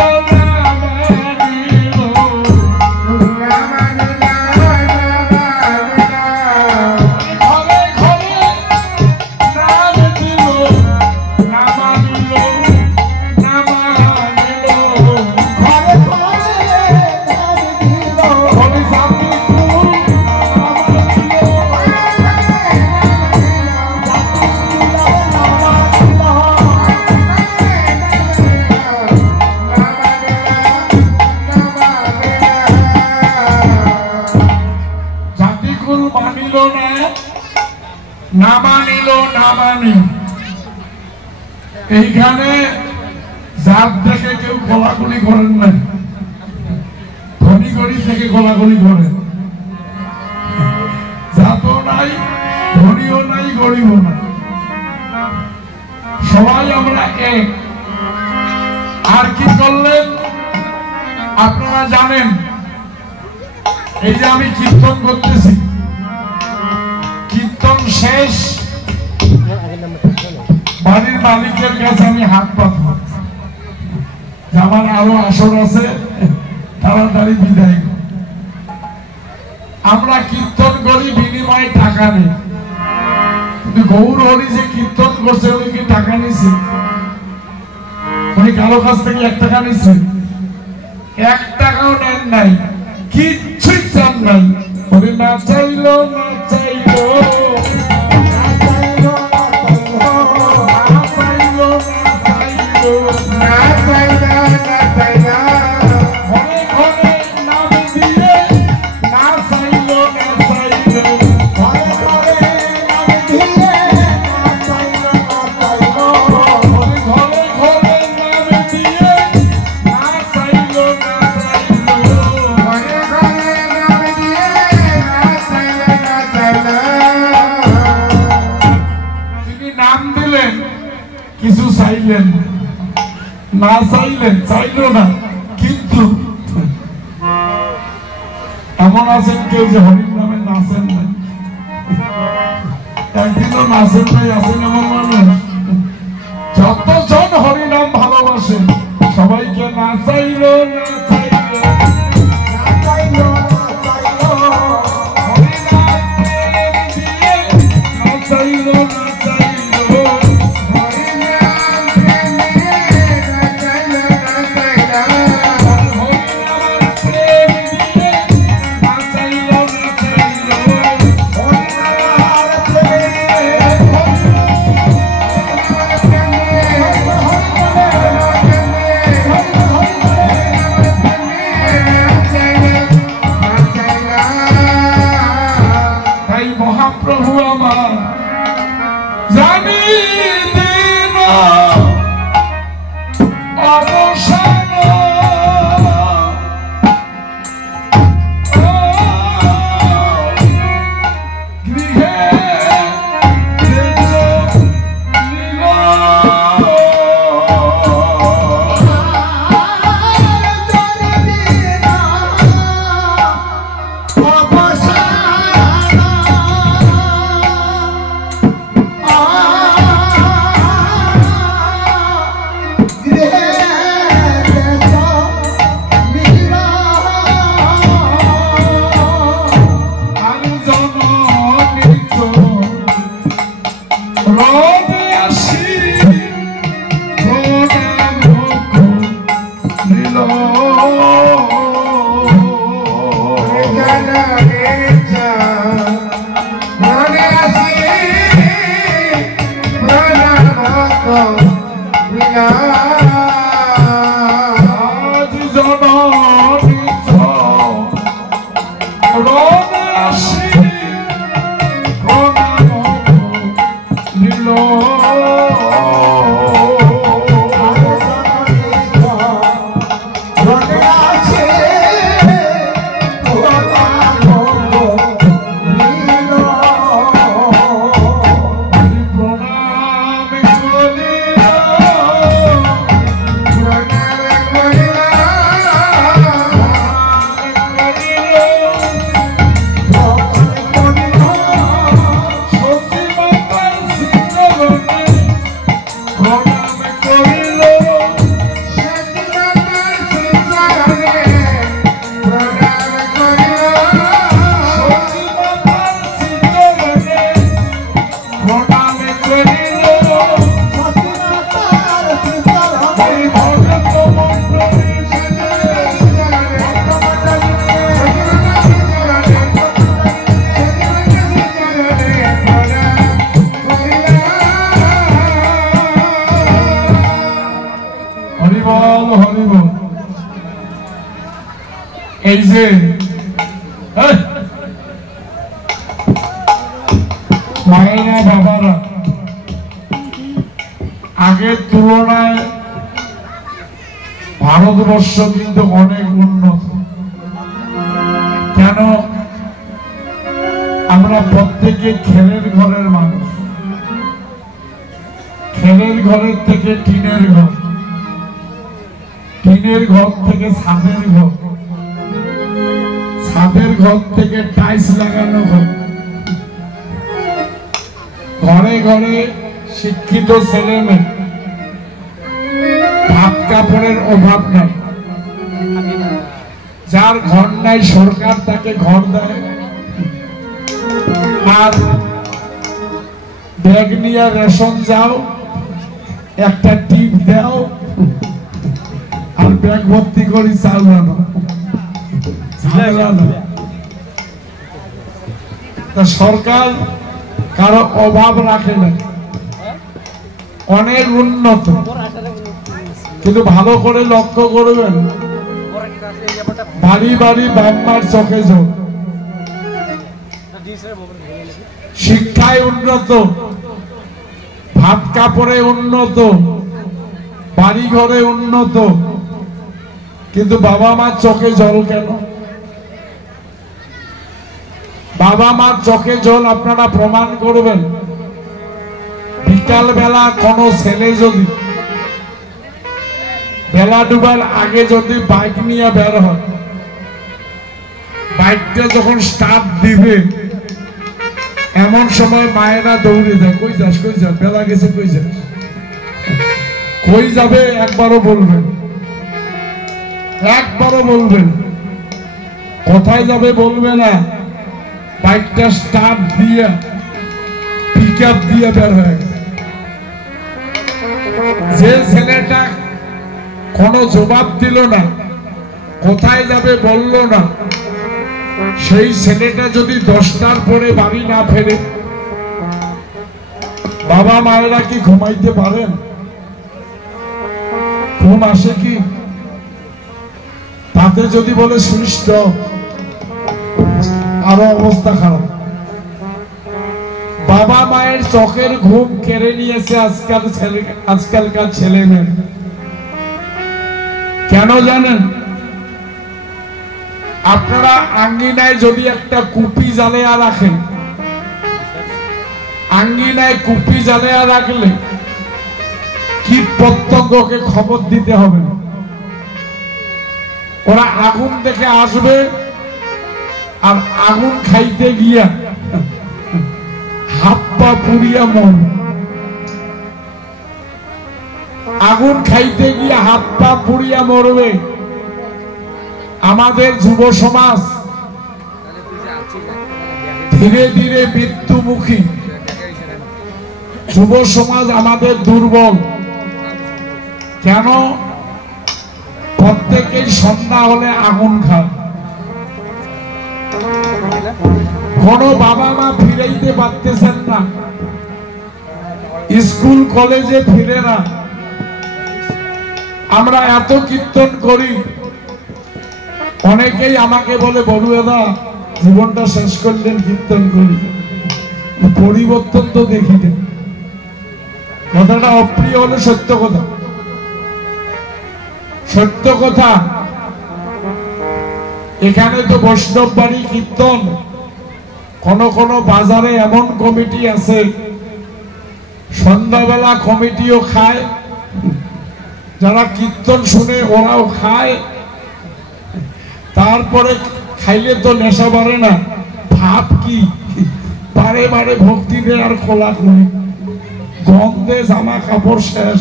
না মানিল না মানি। এইখানে জাত দেখে কেউ গোলাগুলি করেন নাই, ধনী গরিব থেকে গোলাগুলি করেন। জাতও নাই, ধনীও নাই, গরিবও নাই, সবাই আমরা এক। আর কি করলেন আপনারা জানেন? এই যে আমি কীর্তন করতেছি, কীর্তন শেষ, বাড়ির মালিকের কাছে আমি হাত পাতব, আমার আরো আসর আছে, তাড়াতাড়ি বিদায়। আমরা কীর্তন করি, বিনিময়ে টাকা নেই। কিন্তু গৌর হরি যে কীর্তন করছে, উনি কি টাকা নিছে? উনি কারো কাছ থেকে 1 টাকা নিছে? 1 টাকাও নেন নাই, কিচ্ছুই চান নাই। উনি না চাইলো, না চাইলো, কিছু চাইলেন না, চাইলেন, চাইলো না। কিন্তু এমন আছেন কেউ যে হরির নামে নাচেন না, একদিনও নাচেন নাই, আছেন এমন মানুষ। যতজন হরিনাম ভালোবাসেন সবাইকে না চাইলো, না চাইলো, না চাইলো, না চাইলো, হরিনাম দিয়ে না চাইলো, না চাইলো, রণাশী প্রণাম নীল এই যে মায়েরা বাবারা আগের তুলনায় ভারতবর্ষ কিন্তু অনেক উন্নত। কেন? আমরা প্রত্যেকে খেলের ঘরের মানুষ। খেলের ঘরের থেকে টিনের ঘর, টিনের ঘর থেকে ছাদের ঘর, ছাদের ঘর থেকে টাইলস লাগানো ঘর, ঘরে ঘরে শিক্ষিত ছেলে মেয়ে, ভাত কাপড়ের অভাব নাই। যার ঘর নাই সরকার তাকে ঘর দেয়, আর ব্যাগ নিয়ে রেশন যাও, একটা টিপ দাও, আর ব্যাগ ভর্তি করি চাল আনো। সরকার কারো অভাব রাখে না, অনেক উন্নত। কিন্তু ভালো করে লক্ষ্য করবেন, বাড়ি বাড়ি বাম্মার চোখে জল। শিক্ষায় উন্নত, ভাত কাপড়ে উন্নত, বাড়ি ঘরে উন্নত, কিন্তু বাবা মার চোখে জল কেন? বাবা মার চোখে জল আপনারা প্রমাণ করবেন। বিকাল বেলা কোন ছেলে যদি বেলা ডুবার আগে যদি বাইক নিয়ে বের হয়, বাইকটা যখন স্টার্ট দিবে এমন সময় মায়েরা দৌড়ে যায়, কই যাস কই যাস, বেলা গেছে কই যাস, কই যাবে একবারও বলবেন, একবারও বলবেন। কোথায় যাবে বলবে না, বাইকটা স্টার্ট দিয়ে পিক আপ দিয়ে বের হয়ে গেছে। যে ছেলেটা কোনো জবাব দিল না, কোথায় যাবে বলল না, সেই ছেলেটা যদি 10টার পরে বাড়ি না ফেরে, বাবা মায়েরা কি ঘুমাইতে পারেন? ঘুম আসে কি? তাতে যদি বলে সুনিষ্ট, আরো অবস্থা খারাপ। বাবা মায়ের চোখের ঘুম কেড়ে নিয়েছে আজকালকার ছেলে মেয়ে। কেন জানেন? আপনারা আঙ্গিনায় যদি একটা কুপি জ্বালিয়ে রাখেন, আঙ্গিনায় কুপি জ্বালিয়ে রাখলে কীট পতঙ্গকে খবর দিতে হবে না। ওরা আগুন দেখে আসবে, আর আগুন খাইতে গিয়া হাত পা পুড়িয়া মরবে। আগুন খাইতে গিয়ে হাত পা পুড়িয়া মরবে। আমাদের যুব সমাজ ধীরে ধীরে মৃত্যুমুখী। যুব সমাজ আমাদের দুর্বল। কেন? প্রত্যেকেই সন্ধ্যা হলে আগুন খায়। কোন বাবা মা ফিরাইতে পারতেছেন না, স্কুল কলেজে ফিরে না। আমরা এত কীর্তন করি, অনেকেই আমাকে বলে বড়ুয়াদা জীবনটা শেষ করলেন কীর্তন করি, পরিবর্তন তো দেখি না। কথাটা অপ্রিয় হলে সত্য কথা, সত্য কথা। এখানে তো বৈষ্ণব বাড়ি কীর্তন, কোন কোন বাজারে এমন কমিটি আছে সন্ধ্যাবেলা কমিটিও খায়, যারা কীর্তন শুনে ওরাও খায়। তারপরে খাইলে তো নেশা বাড়ে না, ভাব কি বারে বারে ভক্তি দেয় আর খোলা খুলি, গন্ধে জামা কাপড় শেষ,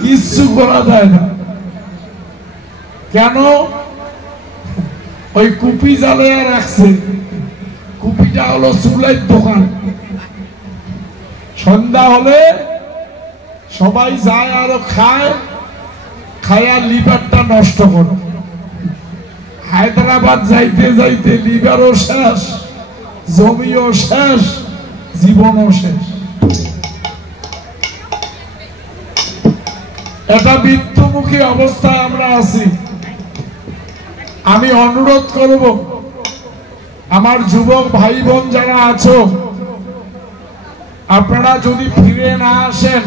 কিচ্ছু করা যায় না। কেন? ওই কুপি জ্বালিয়ে রাখছে, কুপিটা হলো চুলাইয়ের দোকান। সন্ধ্যা হলে সবাই যায় আরো খায়, খায়া লিভারটা নষ্ট করে। হায়দ্রাবাদ যাইতে যাইতে লিভারও শেষ, জমিও শেষ, জীবনও শেষ। এটা মৃত্যুমুখী অবস্থায় আমরা আছি। আমি অনুরোধ করব, আমার যুবক ভাই বোন যারা আছো, আপনারা যদি ফিরে না আসেন,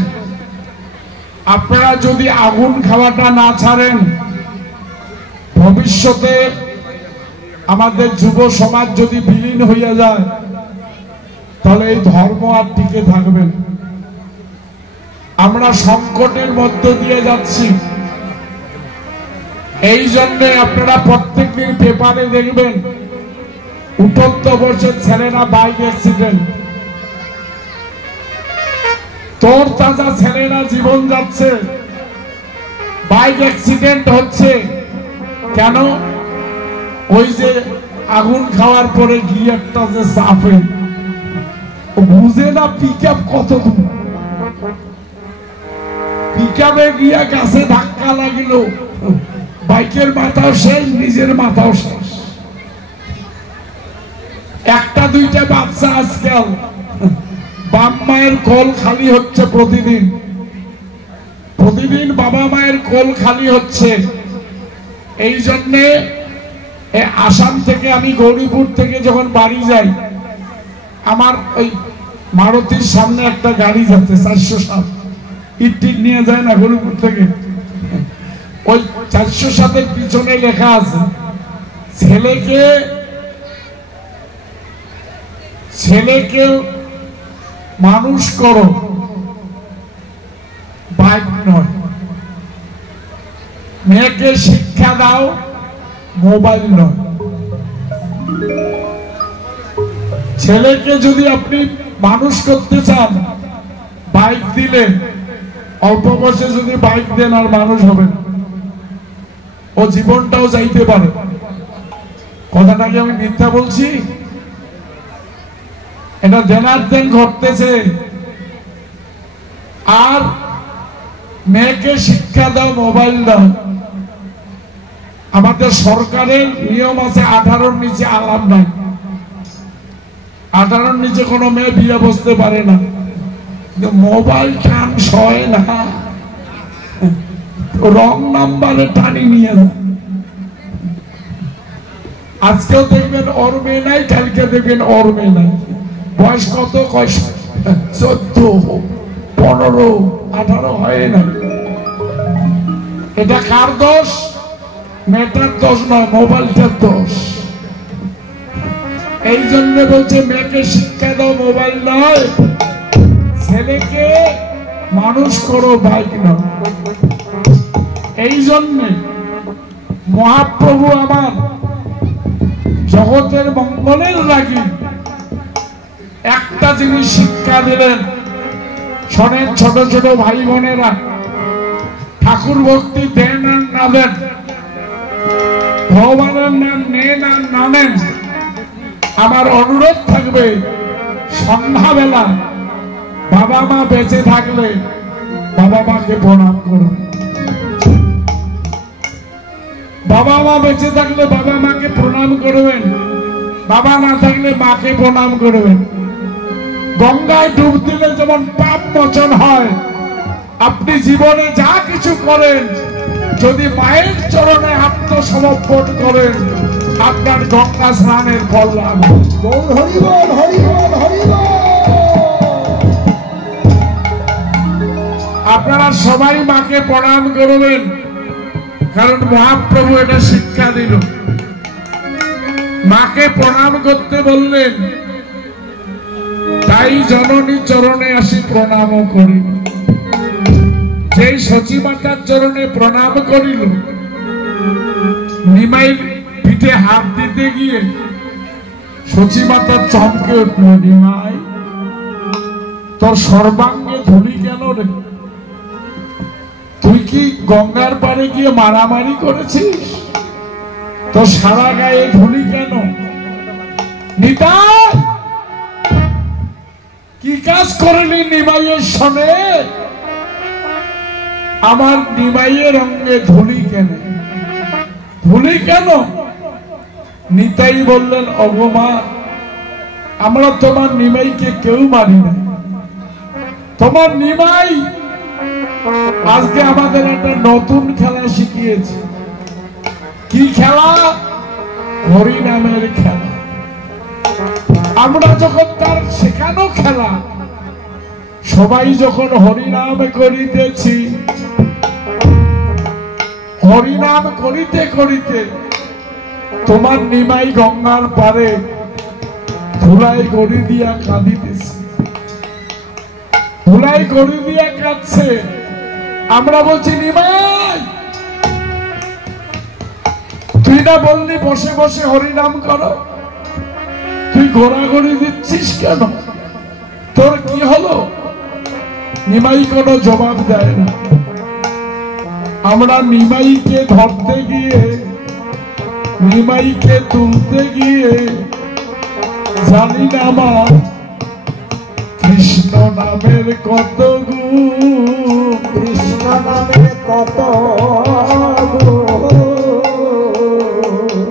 আপনারা যদি আগুন খাওয়াটা না ছাড়েন, ভবিষ্যতে আমাদের যুব সমাজ যদি বিলীন হইয়া যায়, তাহলে এই ধর্ম আর টিকে থাকবে। আমরা সংকটের মধ্য দিয়ে যাচ্ছি। এই জন্য আপনারা প্রত্যেকদিন পেপারে দেখবেন ৭৮ বছর ছেলেরা বাইক অ্যাক্সিডেন্ট, তোর তাজা ছেলেরা জীবন যাচ্ছে, বাইক অ্যাক্সিডেন্ট হচ্ছে। কেন? ওই যে আগুন খাওয়ার পরে গিয়ারটা যে চাপে, বুঝে না পিকআপ কত দূর, পিকআপে গিয়া গাছে ধাক্কা লাগিল, বাইকের মাথাও শেষ, নিজের মাথাও শেষ। একটা দুইটা বাচ্চা আজকাল বাপ মায়ের কোল খালি হচ্ছে, প্রতিদিন প্রতিদিন বাবা মায়ের কোল খালি হচ্ছে। এই জন্যে আসাম থেকে আমি গৌরীপুর থেকে যখন বাড়ি যাই, আমার ওই মারুতির সামনে একটা গাড়ি যাচ্ছে 407, ইট নিয়ে যায় না গৌরীপুর থেকে, ওই 407-এর পিছনে লেখা আছে, ছেলেকে মানুষ করো, বাইক নয়। মেয়েকে শিক্ষা দাও, মোবাইল নয়। ছেলেকে যদি আপনি মানুষ করতে চান, বাইক দিলে, অল্প বয়সে যদি বাইক দেন আর মানুষ হবে না, ও জীবনটাও যাইতে পারে। কথাটাকে আমি মিথ্যা বলছি? এটা দেনার দেন ঘটতেছে। আর মেয়েকে শিক্ষা দাও, মোবাইল দাও। আমাদের সরকারের নিয়ম আছে 18-র নিচে আলাপ নাই, 18-র নিচে কোনো মেয়ে বিয়ে বসতে পারে না। মোবাইল কান সয় না, রং নাম্বারে টানি নিয়ে যায়। আজকেও দেখবেন ওর মেয়ে নাই, কালকে দেখবেন ওর মেয়ে নাই। বয়স কত? 14, 15, 18 হয় না। এটা কার দোষ? মেয়েটার দোষ নয়, মোবাইলটার দোষ। এই জন্য বলছে মেয়েকে শিক্ষা দাও, মোবাইল নয়। ছেলেকে মানুষ করো, বাইক নয়। এই জন্য মহাপ্রভু আমার জগতের মঙ্গলের লাগি একটা জিনিস শিক্ষা দিলেন। শোনেন ছোট ছোট ভাই বোনেরা, ঠাকুর ভক্তি দেন আর না দেন, ভগবানের নাম নেন আর না নেন, আমার অনুরোধ থাকবে, সন্ধ্যাবেলা বাবা মা বেঁচে থাকলে বাবা মাকে প্রণাম করুন। বাবা মা বেঁচে থাকলে বাবা মাকে প্রণাম করবেন, বাবা না থাকলে মাকে প্রণাম করবেন। গঙ্গায় ডুব দিলে যেমন পাপ মোচন হয়, আপনি জীবনে যা কিছু করেন যদি মায়ের চরণে আত্মসমর্পণ করেন, আপনার গঙ্গা স্নানের ফল লাভ। গৌর হরি বল, হরি বল, হরি বল। আপনারা সবাই মাকে প্রণাম করবেন, কারণ মহাপ্রভু এটা শিক্ষা দিল। মাকে প্রণাম করতে বললেন, তাই জননী চরণে আসি প্রণাম করি। যেই সচিমাতার চরণে প্রণাম করিল, নিমাই পিঠে হাত দিতে গিয়ে সচিমাতার চমকে উঠল, নিমাই তোর সর্বাঙ্গে ধুলি কেন রে? তুই কি গঙ্গার পাড়ে গিয়ে মারামারি করেছিস? তোর সারা গায়ে ধুলি কেন? নিতাই কি কাজ করলি নিমাইয়ের সনে? আমার নিমাইয়ের অঙ্গে ধুলি কেন? ধুলি কেন? নিতাই বললেন, অগমা আমরা তোমার নিমাইকে কেউ মারি না। তোমার নিমাই আজকে আমাদের একটা নতুন খেলা শিখিয়েছে। কি খেলা? হরি নামের খেলা। আমরা যখন তার শেখানো খেলা, সবাই যখন হরিনাম করিতেছি, হরিনাম করিতে করিতে তোমার নিমাই গঙ্গার পারে ধুলাই গড়ি দিয়া কাঁদিতেছে, ধুলাই গড়ি দিয়া কাঁদছে। আমরা বলছি, নিমাই তুই না বললি বসে বসে হরিনাম করো, তুই ঘোরাঘুরি দিচ্ছিস কেন? তোর কি হলো? নিমাই কোনো জবাব দেয় না। আমরা নিমাইকে ধরতে গিয়ে, নিমাইকে তুলতে গিয়ে জানি না আমার কৃষ্ণ নামের কত গুণ, কৃষ্ণ নামের কত গুণ,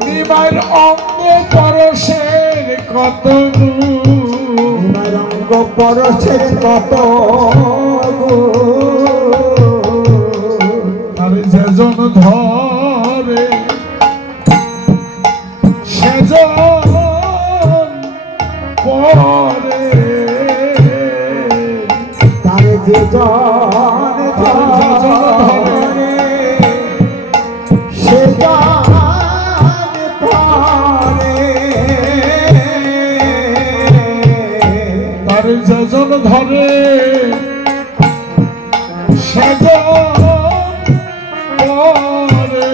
নিমাইয়ের অঙ্গ পরশের কত গুণ, নিমাইয়ের অঙ্গ পরশের কত গুণ। আর যেজন ধরে সেজন পরে, তার যেজন ধরে সেজন পরে, তার যেজন ধরে সেজন পরে,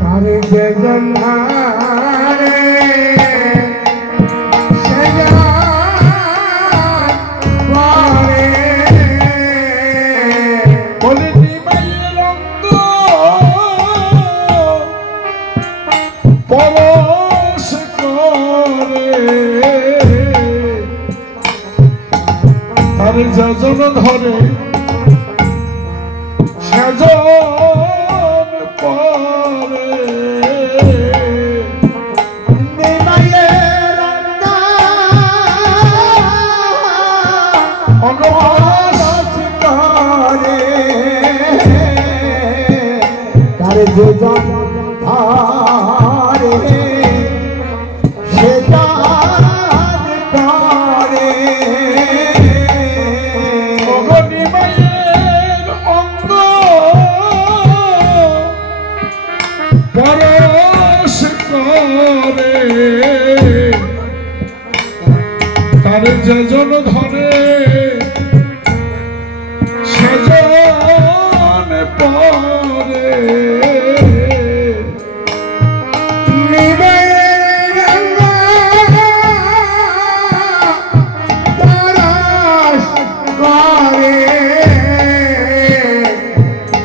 তার যেজন ধরে সেজন পরে। বলে নিমাইয়ের অঙ্গ পরশ করে, তার যেজন ধরে সেজন পরে। নিমাইয়ের অঙ্গ পরশ করে, তার যেজন ধরে সেজন পরে। নিমাইয়ের অঙ্গ পরশ করে, তার যেজন ধরে সেজন পরে। নিমাইয়ের অঙ্গ পরশ করে,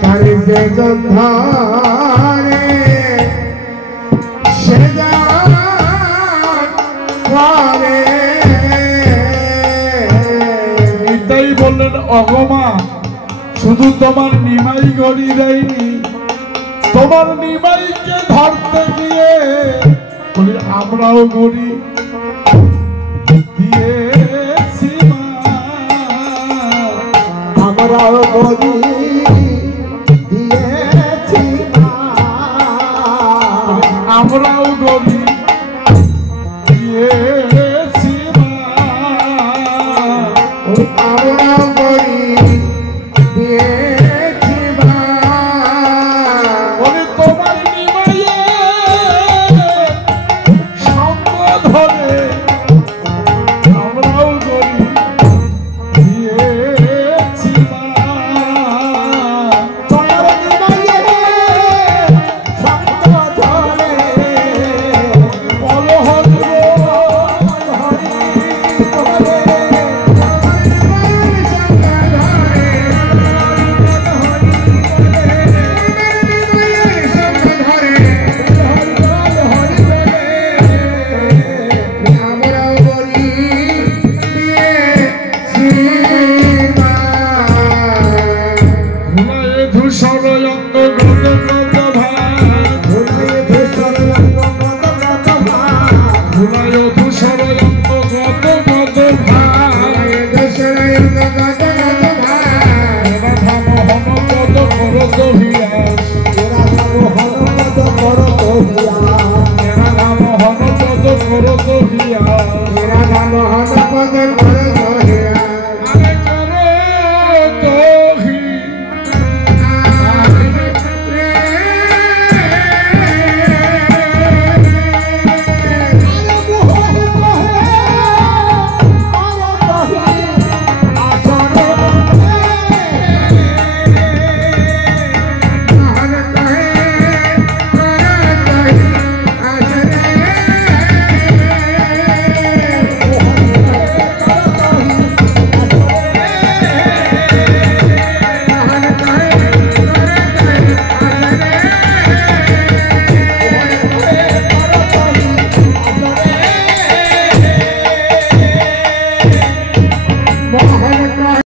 তার যেজন ধরে সেজন পরে। নিতাই বললেন, অগমা শুধু তোমার নিমাই গড়ি দেয়নি, তোমার নিমাইকে ধরতে গিয়ে বলি আমরাও গড়ি দিয়েছি মা। আমরাও গরি দিয়েছি মা। আমরাও গরি দিয়েছি আমরা করি দিয়েছি বলি তোমার নিমাইয়ে সঙ্গ ধরে আমরাও গরি দিয়েছি তোমার নিমাইয়ে সঙ্গ ধরে বলো হরি ধূসর অঙ্গ গত গত ভাই ধুলায় ধূসর অঙ্গ গত গত ভাই রাধা মোহন পদ করত ভিয়াস